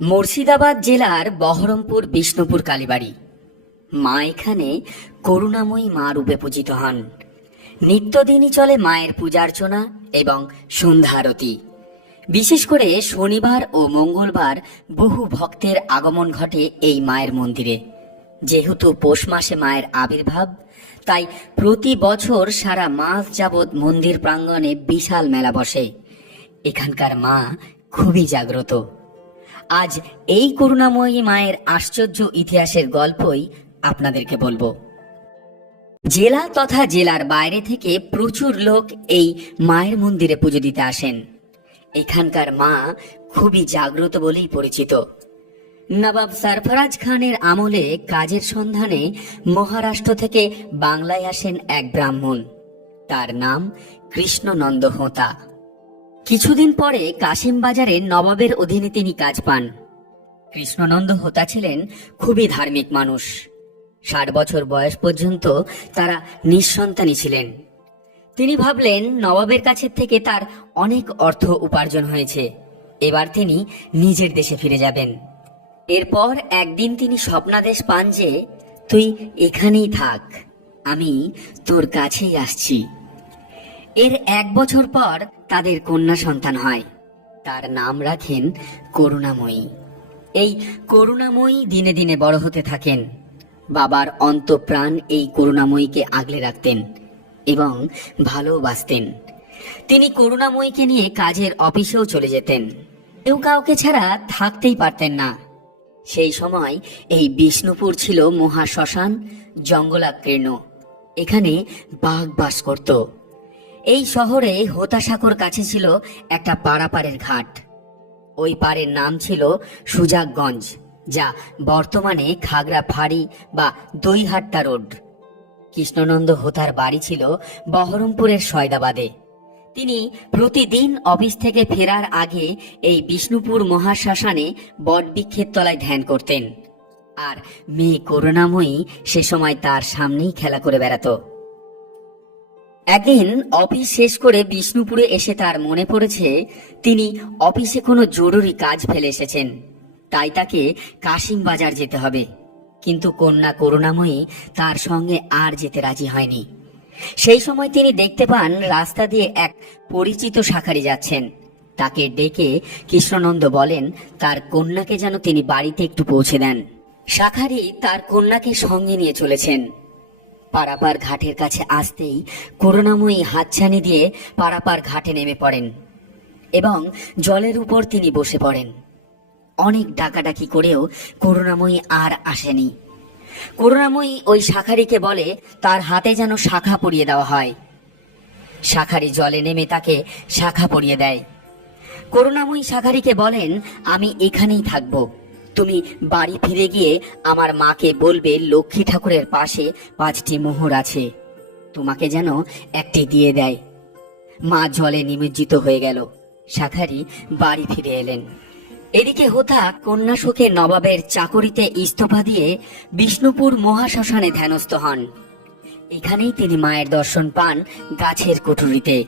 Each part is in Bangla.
মুর্শিদাবাদ জেলার বহরমপুর, বিষ্ণুপুর, কালীবাড়ি। মা এখানে করুণাময়ী মা রূপে পূজিত হন। নিত্যদিনই চলে মায়ের পূজার্চনা এবং সন্ধ্যা আরতি। বিশেষ করে শনিবার ও মঙ্গলবার বহু ভক্তের আগমন ঘটে এই মায়ের মন্দিরে। যেহেতু পৌষ মাসে মায়ের আবির্ভাব, তাই প্রতি বছর সারা মাস যাবৎ মন্দির প্রাঙ্গণে বিশাল মেলা বসে। এখানকার মা খুবই জাগ্রত। আজ এই করুণাময়ী মায়ের আশ্চর্য ইতিহাসের গল্পই আপনাদেরকে বলব। জেলা তথা জেলার বাইরে থেকে প্রচুর লোক এই মায়ের মন্দিরে পুজো দিতে আসেন। এখানকার মা খুবই জাগ্রত বলেই পরিচিত। নবাব সরফরাজ খানের আমলে কাজের সন্ধানে মহারাষ্ট্র থেকে বাংলায় আসেন এক ব্রাহ্মণ। তার নাম কৃষ্ণনন্দ হোতা। কিছুদিন পরে কাশিম বাজারে নবাবের অধীনে তিনি কাজ পান। কৃষ্ণনন্দ হোতা ছিলেন খুবই ধার্মিক মানুষ। ষাট বছর বয়স পর্যন্ত তারা নিঃসন্তানই ছিলেন। তিনি ভাবলেন, নবাবের কাছে থেকে তার অনেক অর্থ উপার্জন হয়েছে। এবার তিনি নিজের দেশে ফিরে যাবেন। এরপর একদিন তিনি স্বপ্নাদেশ পান যে, তুই এখানেই থাক, আমি তোর কাছেই আসছি। এর এক বছর পর তাদের কন্যা সন্তান হয়। তার নাম রাখেন করুণাময়ী। এই করুণাময়ী দিনে দিনে বড় হতে থাকেন। বাবার অন্তপ্রাণ এই করুণাময়ীকে আগলে রাখতেন এবং ভালোবাসতেন। তিনি করুণাময়ীকে নিয়ে কাজের অফিসেও চলে যেতেন। কেউ কাউকে ছাড়া থাকতেই পারতেন না। সেই সময় এই বিষ্ণুপুর ছিল মহা শ্মশান জঙ্গলাকীর্ণ। এখানে বাঘ বাস করত। এই শহরে হোতাসাঁকোর কাছে ছিল একটা পাড়াপাড়ের ঘাট। ওই পাড়ের নাম ছিল সুজাকগঞ্জ যা বর্তমানে খাগড়া ফাড়ি বা দইহাট্টা রোড। কৃষ্ণনন্দ হোতার বাড়ি ছিল বহরমপুরের সয়দাবাদে। তিনি প্রতিদিন অফিস থেকে ফেরার আগে এই বিষ্ণুপুর মহাশ্মশানে বটবৃক্ষের তলায় ধ্যান করতেন। আর মেয়ে করুণাময়ী সে সময় তার সামনেই খেলা করে বেড়াতো। একদিন অফিস শেষ করে বিষ্ণুপুরে এসে তার মনে পড়েছে, তিনি অফিসে কোনো জরুরি কাজ ফেলে এসেছেন। তাই তাকে কাশিম বাজার যেতে হবে। কিন্তু কন্যা করুণাময়ী তার সঙ্গে আর যেতে রাজি হয়নি। সেই সময় তিনি দেখতে পান রাস্তা দিয়ে এক পরিচিত শাখারি যাচ্ছেন। তাকে ডেকে কৃষ্ণনন্দ বলেন, তার কন্যাকে যেন তিনি বাড়িতে একটু পৌঁছে দেন। শাখারি তার কন্যাকে সঙ্গে নিয়ে চলেছেন। পারাপার ঘাটের কাছে আসতেই করুণাময়ী হাতছানি দিয়ে পারাপার ঘাটে নেমে পড়েন এবং জলের উপর তিনি বসে পড়েন। অনেক ডাকাডাকি করেও করুণাময়ী আর আসেনি। করুণাময়ী ওই শাখারিকে বলে, তার হাতে যেন শাখা পরিয়ে দেওয়া হয়। শাখারি জলে নেমে তাকে শাখা পরিয়ে দেয়। করুণাময়ী শাখারিকে বলেন, আমি এখানেই থাকব। তুমি বাড়ি ফিরে গিয়ে আমার মাকে বলবে লক্ষ্মী ঠাকুরের পাশে পাঁচটি মোহর আছে। তোমাকে যেন একটি দিয়ে দেয়। মা জলে নিমজ্জিত হয়ে গেল। শাখারি বাড়ি ফিরে এলেন। এদিকে হোতা কন্যা সুখে নবাবের চাকরিতে ইস্তফা দিয়ে বিষ্ণুপুর মহাশ্মশানে ধ্যানস্থ হন। এখানেই তিনি মায়ের দর্শন পান গাছের কুঠুরিতে।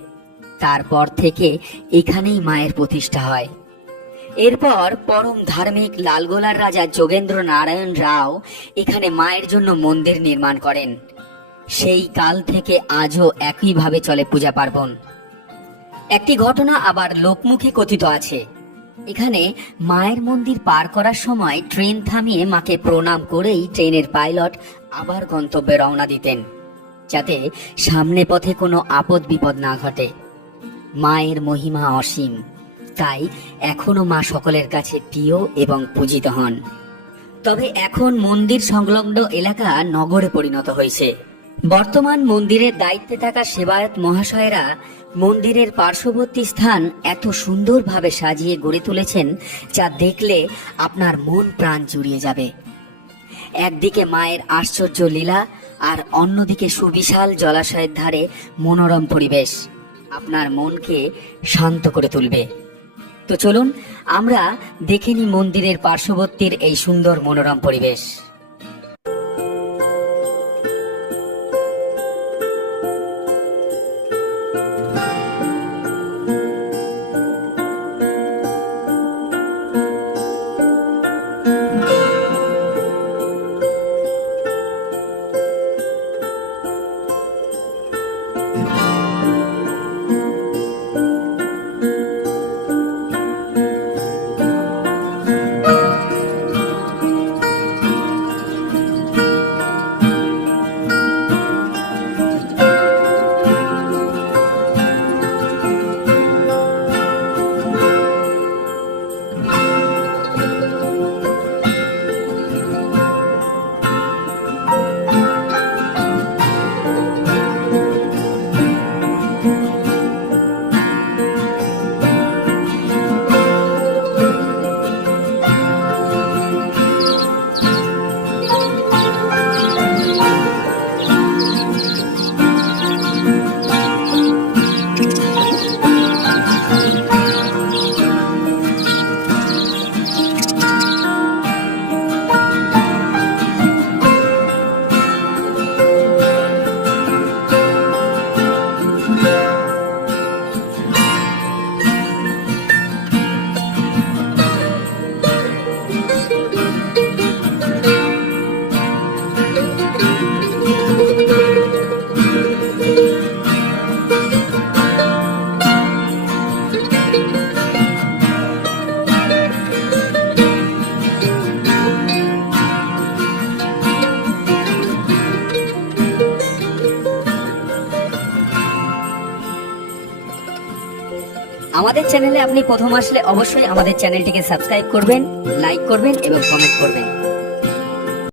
তারপর থেকে এখানেই মায়ের প্রতিষ্ঠা হয়। এরপর পরম ধার্মিক লালগোলার রাজা যোগেন্দ্র নারায়ণ রাও এখানে মায়ের জন্য মন্দির নির্মাণ করেন। সেই কাল থেকে আজও একইভাবে চলে পূজা পার্বণ। একটি ঘটনা আবার লোকমুখে কথিত আছে। এখানে মায়ের মন্দির পার করার সময় ট্রেন থামিয়ে মাকে প্রণাম করেই ট্রেনের পাইলট আবার গন্তব্যে রওনা দিতেন, যাতে সামনে পথে কোনো আপদ বিপদ না ঘটে। মায়ের মহিমা অসীম। তাই এখনও মা সকলের কাছে প্রিয় এবং পূজিত হন। তবে এখন মন্দির সংলগ্ন এলাকা নগরে পরিণত হয়েছে। বর্তমান মন্দিরের দায়িত্বে থাকা সেবায়ত মহাশয়েরা মন্দিরের পার্শ্ববর্তী স্থান এত সুন্দরভাবে সাজিয়ে গড়ে তুলেছেন যা দেখলে আপনার মন প্রাণ জুড়িয়ে যাবে। একদিকে মায়ের আশ্চর্য লীলা আর অন্যদিকে সুবিশাল জলাশয়ের ধারে মনোরম পরিবেশ। আপনার মনকে শান্ত করে তুলবে। তো চলুন আমরা দেখে মন্দিরের পার্শ্ববর্তীর এই সুন্দর মনোরম পরিবেশ। আমাদের চ্যানেলে আপনি প্রথম আসলে অবশ্যই আমাদের চ্যানেলটিকে সাবস্ক্রাইব করবেন, লাইক করবেন এবং কমেন্ট করবেন।